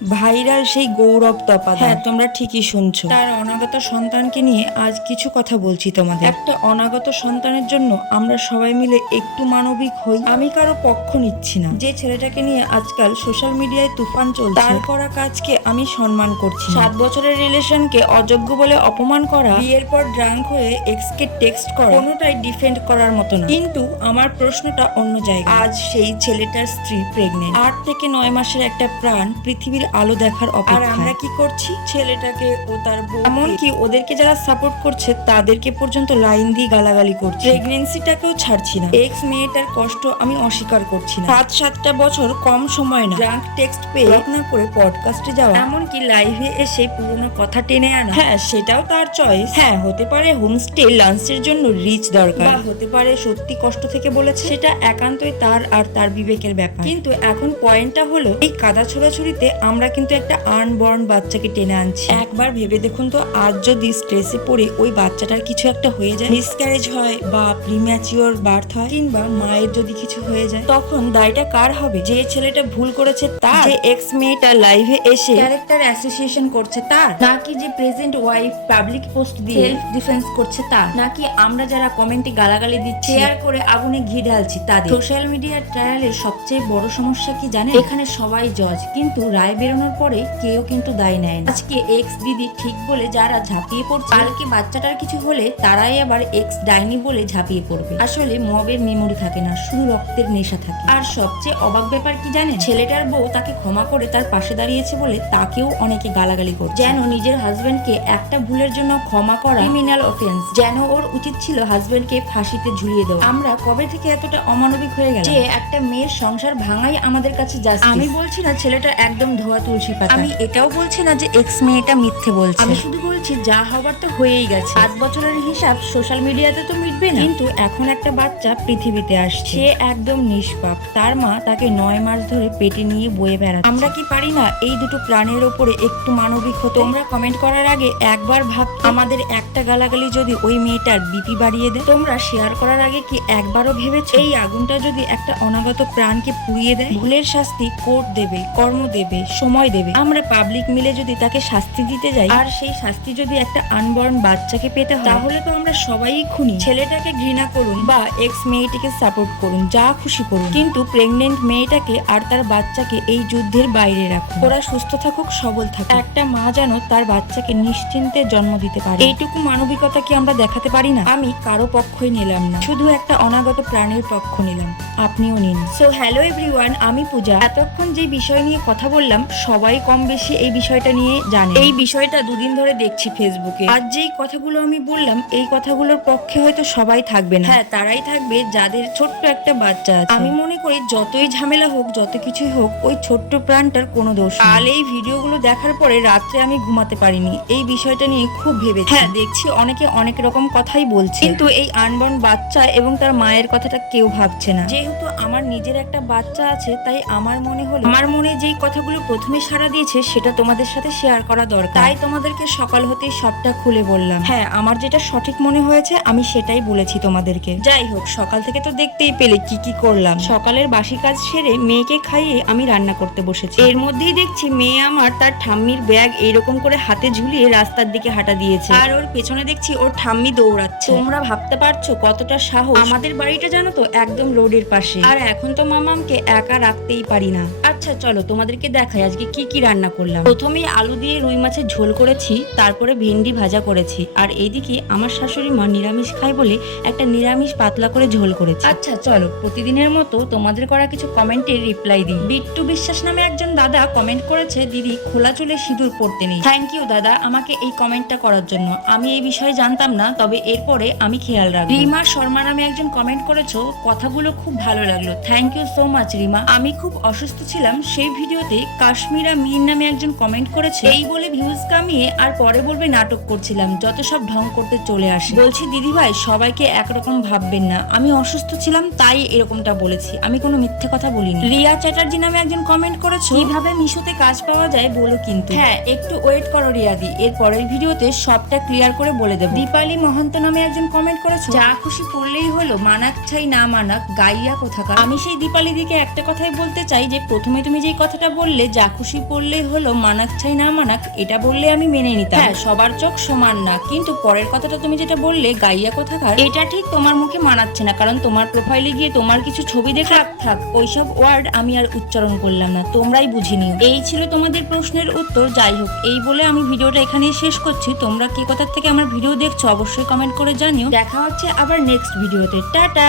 Viral সেই গৌরব তপা। হ্যাঁ, তোমরা ঠিকই শুনছো। তার অনাগত সন্তানকে নিয়ে আজ কিছু কথা বলছি তোমাদের। একটা অনাগত সন্তানের জন্য আমরা সবাই মিলে একটু মানবিক হই। আমি কারো পক্ষ নিচ্ছি না। যে ছেলেটাকে নিয়ে আজকাল সোশ্যাল মিডিয়ায় তুফান চলছে, তার করা কাজকে আমি সম্মান করছি। 7 বছরের রিলেশনকে অযোগ্য বলে অপমান করা, বিয়ের পর ড্রাঙ্ক হয়ে এক্সকে টেক্সট করা, কোনোটাই ডিফেন্ড করার মতো না। কিন্তু আমার প্রশ্নটা অন্য জায়গায়। আজ সেই ছেলেটার স্ত্রী প্রেগনেন্ট। 8 থেকে 9 মাসের একটা প্রাণ পৃথিবীর আলো দেখার অপেক্ষায়। আর আমরা কি করছি? ছেলেটাকে ও তার বউ, এমনকি ওদেরকে যারা সাপোর্ট করছে তাদেরকে পর্যন্ত লাইন দিয়ে গালাগালি করছে। প্রেগনেন্সিটাকেও ছাড়ছি না। এক্স মেয়েটার কষ্ট আমি অস্বীকার করছি না। 7-7টা বছর কম সময় না। ড্রাঙ্ক টেক্সট পেয়ে না করে পডকাস্টে যাওয়া, এমনকি লাইভে এসে পুরোনো কথা টেনে আনা, হ্যাঁ সেটাও তার চয়েস। হ্যাঁ, হতে পারে হোমস্টে লাঞ্চের জন্য রিচ দরকার, বা হতে পারে সত্যি কষ্ট থেকে বলেছে। সেটা একান্তই তার আর তার বিবেকের ব্যাপার। কিন্তু এখন পয়েন্টটা হলো, এই কাদা ছোড়াছুড়িতে আমরা কিন্তু একটা আনবর্ন বাচ্চাকে টেনে আনছি। একবার ভেবে দেখুন তো, আজ যদি স্ট্রেসে পড়ে ওই বাচ্চাটার কিছু একটা হয়ে যায়, মিসক্যারেজ হয় বা প্রিম্যাচিওর বার্থ হয়, কিংবা মায়ের যদি কিছু হয়ে যায়, তখন দায়টা কার হবে? যে ছেলেটা ভুল করেছে তার? যে এক্স মেয়েটা লাইভে এসে ক্যারেক্টার অ্যাসোসিয়েশন করছে তার? নাকি যে প্রেজেন্ট ওয়াইফ পাবলিক পোস্ট দিয়ে সেলফ ডিফেন্স করছে তার? নাকি আমরা যারা কমেন্টে গালাগালি দিচ্ছি, শেয়ার করে আগুনে ঘি ঢালছি তাদের? সোশ্যাল মিডিয়ার ট্রায়ালের সবচেয়ে বড় সমস্যা কি জানেন? এখানে সবাই জজ, কিন্তু রায় বেরোনোর পরে কেউ কিন্তু দায় নেয় না। আজকে এক্স দিদি ঠিক বলে যারা ঝাঁপিয়ে পড়ছে, কালকে বাচ্চাটার কিছু হলে তারাই আবার এক্স ডাইনি বলে ঝাঁপিয়ে পড়বে। আসলে মবের মেমোরি থাকে না, শুধু রক্তের নেশা থাকে। আর সবচেয়ে অবাক ব্যাপার কি জানেন? ছেলেটার বউ তাকে ক্ষমা করে তার পাশে দাঁড়িয়েছে বলে তাকেও অনেকে গালাগালি করছে, যেন নিজের হাজবেন্ডকে একটা ভুলের জন্য ক্ষমা করা ক্রিমিনাল অফেন্স, যেন ওর উচিত ছিল হাজবেন্ডকে ফাঁসিতে ঝুলিয়ে দেওয়া। আমরা কবে থেকে এতটা অমানবিক হয়ে গেলাম যে একটা মেয়ের সংসার ভাঙাই আমাদের কাছে জাস্টিস? আমি বলছি না ছেলেটা একদম ধোয়া তুলসী পাতা, আমি এটাও বলছি না যে এক্স মেয়েটা মিথ্যে বলছে। আমি শুধু বলছি যা হবার তো হয়েই গেছে। 5 বছরের হিসাব সোশ্যাল মিডিয়াতে তো মিটবে না। কিন্তু এখন একটা বাচ্চা পৃথিবীতে আসছে, সে একদম নিষ্পাপ। তার মা তাকে 9 মাস ধরে পেটে নিয়ে বয়ে বেড়াচ্ছে। আমরা কি পারি না এই দুটো প্রাণের ওপরে একটু মানবিক হতে? তোমরা কমেন্ট করার আগে একবার ভাব, আমাদের একটা গালাগালি যদি ওই মেয়েটার বিপি বাড়িয়ে দেয়? তোমরা শেয়ার করার আগে কি একবারও ভেবেছো এই আগুনটা যদি একটা অনাগত প্রাণকে পুড়িয়ে দেয়? ভুলের শাস্তি কোর্ট দেবে, কর্ম দেবে, সময় দেবে। আমরা পাবলিক মিলে যদি তাকে শাস্তি দিতে যাই, আর সেই শাস্তি যদি একটা আনবর্ন বাচ্চাকে পেতে হয়, তাহলে তো আমরা সবাই খুনি। ছেলেটাকে ঘৃণা করুন বা এক্স মেয়েটিকে সাপোর্ট করুন, যা খুশি করুন, কিন্তু প্রেগনেন্ট মেয়েটাকে আর তার বাচ্চাকে এই যুদ্ধের বাইরে রাখুন। ওরা সুস্থ থাকুক, সবল থাকুক। একটা মা যেন তার বাচ্চাকে নিশ্চিন্তে জন্ম দিতে পারে। এইটুকু মানবিকতা কি আমরা দেখাতে পারি না? আমি কারো পক্ষই নিলাম না, শুধু একটা অনাগত প্রাণীর পক্ষ নিলাম। আপনিও নিন। সো হ্যালো এভরিওয়ান, আমি পূজা। এতক্ষণ যে বিষয় নিয়ে কথা বললাম, সবাই কম বেশি এই বিষয়টা নিয়ে জানে। এই বিষয়টা দুদিন ধরে দেখছি ফেসবুকে। আজ যেই কথাগুলো আমি বললাম, এই কথাগুলোর পক্ষে হয়তো সবাই থাকবে না। হ্যাঁ, তারাই থাকবে যাদের ছোট্ট একটা বাচ্চা আছে। আমি মনে করি যতই ঝামেলা হোক, যত কিছুই হোক, ওই ছোট্ট প্রাণটার কোনো দোষ নেই। কাল এই ভিডিওগুলো দেখার পরে রাত্রে আমি ঘুমাতে পারিনি, এই বিষয়টা নিয়ে খুব ভেবেছি। হ্যাঁ, দেখছি অনেকে অনেক রকম কথাই বলছে, কিন্তু এই আনবর্ন বাচ্চা এবং তার মায়ের কথাটা কেউ ভাবছে না। যেহেতু আমার নিজের একটা বাচ্চা আছে, তাই আমার মনে হলো, আমার মনে যেই কথাগুলো প্রথমে সাড়া দিয়েছে সেটা তোমাদের সাথে শেয়ার করা দরকার। তাই তোমাদেরকে সকাল হতেই সবটা খুলে বললাম। হ্যাঁ, আমার যেটা সঠিক মনে হয়েছে আমি সেটাই বলেছি তোমাদেরকে। যাই হোক, সকাল থেকে তো দেখতেই পেলে কি কি করলাম। সকালের বাসি কাজ সেরে মেয়েকে খাইয়ে আমি রান্না করতে বসেছি। এর মধ্যেই দেখছি মেয়ে আমার তার ঠাম্মির ব্যাগ এইরকম করে হাতে ঝুলিয়ে রাস্তার দিকে হাঁটা দিয়েছে, আর ওর পেছনে দেখছি ওর ঠাম্মি দৌড়াচ্ছে। তোমরা ভাবতে পারছো কতটা সাহস। আমাদের বাড়িটা জানো তো একদম রোডের পাশে, আর এখন তো মামামকে একা রাখতেই পারি না। আচ্ছা চলো তোমাদেরকে দেখাই আজকে কি কি রান্না করলাম। প্রথমেই আলু দিয়ে রুই মাছের ঝোল করেছি, তারপরে ভেন্ডি ভাজা করেছি, আর এইদিকে আমার শাশুড়ি মা নিরামিষ খায় বলে একটা নিরামিষ পাতলা করে ঝোল করেছি। আচ্ছা চলো প্রতিদিনের মতো তোমাদের করা কিছু কমেন্টে রিপ্লাই দিই। বিট্টু বিশ্বাস নামে একজন দাদা কমেন্ট করেছে, দিদি খোলা চুলে সিঁদুর পড়তে নেই। থ্যাংক ইউ দাদা আমাকে এই কমেন্টটা করার জন্য। আমি এই বিষয়ে জানতাম না, তবে এরপরে আমি খেয়াল রাখবো। রিমা শর্মা নামে একজন কমেন্ট করেছো, কথাগুলো খুব ভালো লাগলো। Thank you so much Rima. আমি খুব অসুস্থ ছিলাম সেই ভিডিওতে কাশ্মীরা মীর নামে একজন কমেন্ট করেছে, এই বলে ভিউজ কামিয়ে আর পরে বলবে নাটক করছিলাম, যত সব ঢং করতে চলে আসে। বলছি দিদি ভাই, সবাইকে একরকম ভাববেন না, আমি অসুস্থ ছিলাম তাই এরকমটা বলেছি, আমি কোনো মিথ্যে কথা বলিনি। রিয়া চ্যাটার্জি নামে একজন কমেন্ট করেছো, কিভাবে মিশোতে কাজ পাওয়া যায় বলো কিন্তু। হ্যাঁ, একটু ওয়েট করো রিয়াদি, এর পরের ভিডিওতে সবটা ক্লিয়ার করে বলে দেবো। দীপালি মহন্ত নামে একজন কমেন্ট করেছো, যা খুশি পড়লেই হলো, মানাক ছাই না মানাক, গাইয়া কোথাকার। আমি সেই দীপালি দিকে একটা কথাই বলতে চাই যে প্রথমে তুমি যেই কথাটা বললে, যা খুশি পড়লেই হলো, মানাক ছাই না মানাক, এটা বললে আমি মেনে নিতাম। হ্যাঁ, সবার চোখ সমান না, কিন্তু পরের কথাটা তুমি যেটা বললে, গাইয়া কোথাকার, এটা ঠিক তোমার মুখে মানাচ্ছে না, কারণ তোমার প্রোফাইলে গিয়ে তোমার কিছু ছবি দেখে থাক ওইসব ওয়ার্ড আমি আর উচ্চারণ করলাম না, তোমরাই বুঝে নিও। এই ছিল তোমাদের প্রশ্নের উত্তর। যাই হোক, এই বলে আমি ভিডিওটা এখানেই শেষ করছি। তোমরা কে কোথা থেকে আমার ভিডিও দেখছো অবশ্যই কমেন্ট করে জানিও। দেখা হচ্ছে আবার নেক্সট ভিডিওতে। টাটা।